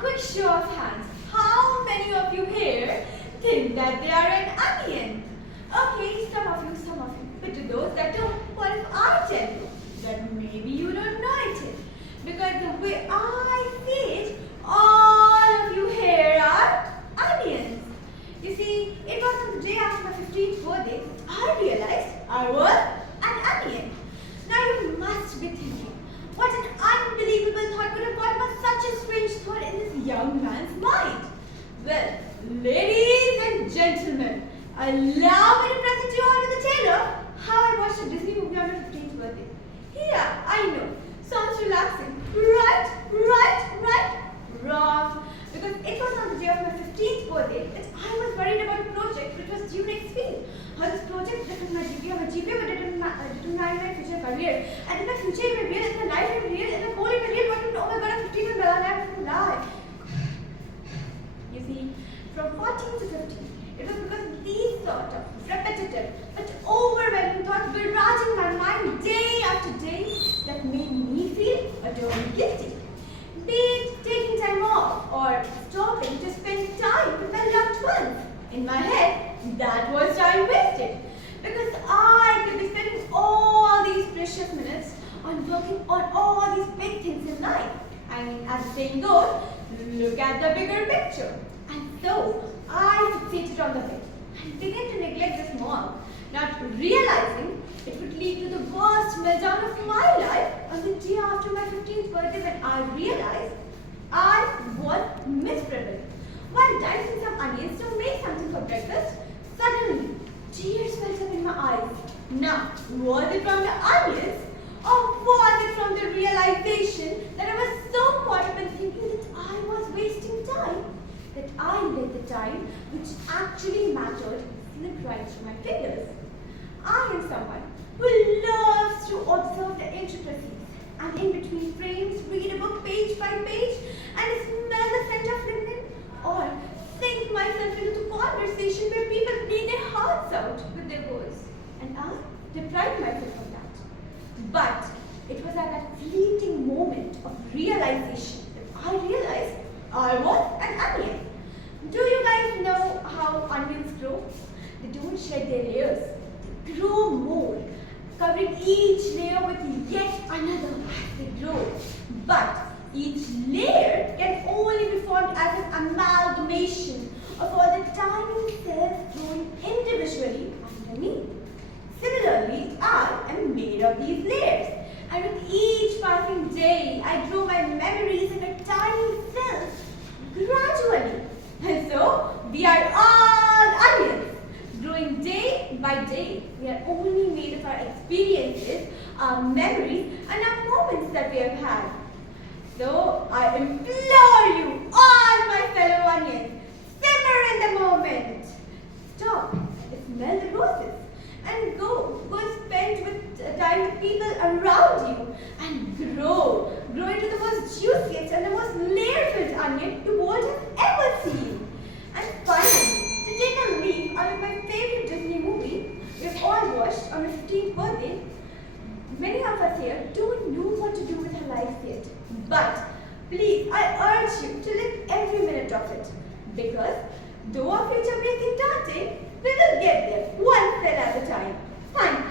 quick show of hands. How many of you here think that they are an onion? Okay, some of you. But to those that don't, what if I tell you that maybe you don't know it? Because the way I see it, all of you here are onions. You see, it was on the day after my 15th birthday I realized I was an onion. Now you must be thinking, what an unbelievable thought could have got about such a strange thought in this young man's mind? Well, ladies and gentlemen, allow me to present you all to the tailor how I watched a Disney movie on my 15th birthday. Yeah, I know. Sounds relaxing. Right? Wrong. Because it was on the day of my 15th birthday that I was worried about a project which was due next week. How this project determined my GPA would determine my future career. And in my future it may real, in my life it may real, in my goal it may real, what oh my god, I'm 15 and I have to die. You see, from 14 to 15, it was because of these sort of repetitive but overwhelming thoughts barraging my mind day after day that made me feel utterly guilty. Be it taking time off or stopping to spend time with my loved ones. In my head, that was time wasted because I could be spending all these precious minutes on working on all these big things in life. I mean, as the saying goes, look at the bigger picture. And so, I fixated on the big and began to neglect the small, not realizing it would lead to the worst meltdown of my life on the day after my 15th birthday when I realized I was miserable. While dicing some onions to make something for breakfast, suddenly tears welled up in my eyes. Now, was it from the onions or was it from the realization that I was so caught up in thinking that I was wasting time, that I let the time which actually mattered slip right through my fingers? I am someone who loves to observe the intricacies and in between frames read a book page by page and smell the scent of linen or sink myself into the conversation where people bleed their hearts out with their words. And I deprived myself from that. But it was at that fleeting moment of realization that I realized I was an onion. Do you guys know how onions grow? They don't shed their layers. They grow more, covering each layer with yet another as they grow. But each layer can only be formed as an amalgamation of all the tiny cells growing individually underneath. Similarly, I am made of these layers. And with each passing day, I grow my memories into tiny cells gradually. And so, we are all onions, growing day by day. We are only made of our experiences, our memories, and our moments that we have had. So, I implore you, all my fellow onions, simmer in the moment. Stop, smell the roses, and go spend time with people around you, and grow into the most juiciest and the most layer-filled onion the world has ever seen. And finally, to take a leaf out of my favorite Disney movie we've all watched on my 15th birthday, many of us here don't know what to do with our lives yet. But please, I urge you to live every minute of it. Because though our future may seem daunting, we will get there one cell at a time. Thank you.